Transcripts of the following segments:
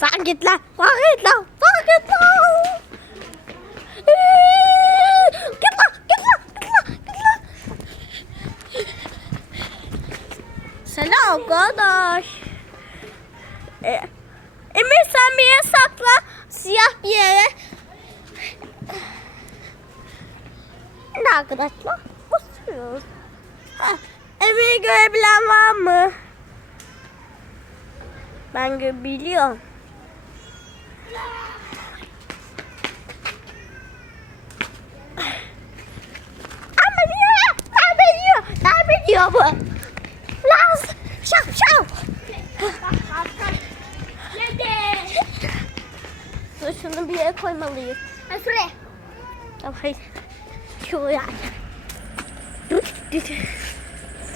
Sen git lan. Sen git lan. Sen git lan. Ee, Git lan. Git lan. Git lan. Git lan. Selam kardeş. E, Emir sen bir yere sakla. Siyah bir yere. Ne arkadaşlar? Ha, Emir'i görebilen var mı? Ben görebiliyorum. Bu? Laz! Şap şap! Dur şunu bir yere koymalıyız. Ha şuraya. Tamam hayır. Şuraya.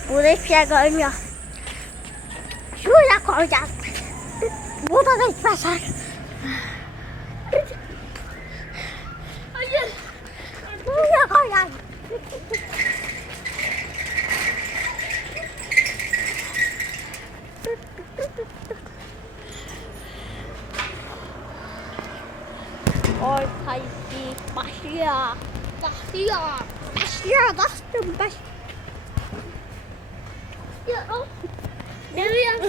Burada hiçbir şey görmüyor. Şuraya koyacağız. Burada da hiçbir şey. Hayır. Buraya koyacağız. Oy haydi başlıyor. Başlıyor. Başlıyor dostum baş. Ya o. Nereye?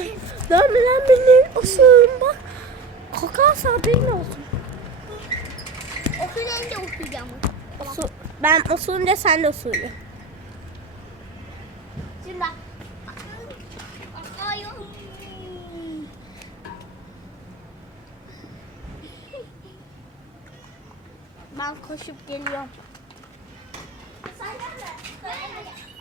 Dönmeden beni ısırın bak. Kokarsa haberin olsun. Okuyunca okuyacağım. Osu, ben osurunca sen de osuruyor. Şimdi Ben koşup geliyorum. Sen de mi?